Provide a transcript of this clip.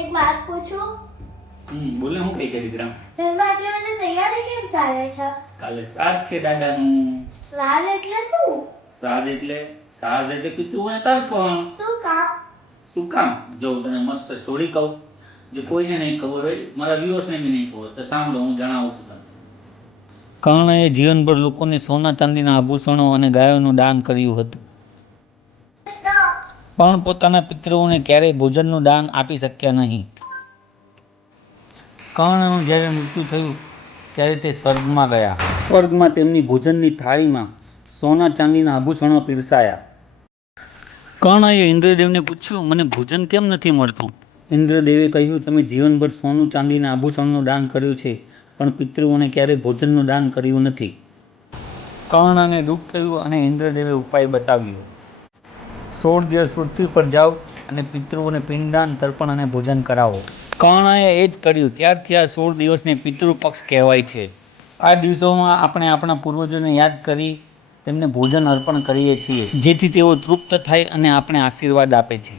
એક વાત પૂછું? બોલે હું કઈ છે દીકરા? ઘરમાં આટલી બધી તૈયારી કેમ ચાલે છે? કાલે શ્રાદ્ધ છે દાદાનું. શ્રાદ્ધ એટલે શું? શ્રાદ્ધ એટલે પિતૃઓને તર્પણ. શું કામ? શું કામ? જો તને મસ્ત સ્ટોરી કહું, જે કોઈને નહીં ખબર હોય, મારા વ્યુઅર્સને બી નહીં ખબર, તો સાંભળો, હું જણાવું છું તમને. કર્ણએ જીવનભર લોકોને સોના ચાંદીના આભૂષણો અને ગાયોનું દાન કર્યું હતું, પણ પોતાના પિતૃઓને ક્યારેય ભોજનનું દાન આપી શક્યા નહીં. કર્ણનું જ્યારે મૃત્યુ થયું ત્યારે તે સ્વર્ગમાં ગયા. સ્વર્ગમાં તેમની ભોજનની થાળીમાં સોના ચાંદીના આભૂષણો પીરસાયા. કર્ણએ ઇન્દ્રદેવને પૂછ્યું, મને ભોજન કેમ નથી મળતું? ઇન્દ્રદેવે કહ્યું, તમે જીવનભર સોનું ચાંદીના આભૂષણોનું દાન કર્યું છે, પણ પિતૃઓને ક્યારેય ભોજનનું દાન કર્યું નથી. કર્ણને દુઃખ થયું અને ઇન્દ્રદેવે ઉપાય બતાવ્યો. 16 દિવસ પૃથ્વી પર જાઓ અને પિતૃઓને પિંડદાન, તર્પણ અને ભોજન કરાવો. કર્ણએ એ જ કર્યું. ત્યારથી આ 16 દિવસને પિતૃપક્ષ કહેવાય છે. આ દિવસોમાં આપણે આપણા પૂર્વજોને યાદ કરી તેમને ભોજન અર્પણ કરીએ છીએ, જેથી તેઓ તૃપ્ત થાય અને આપણે આશીર્વાદ આપે છે.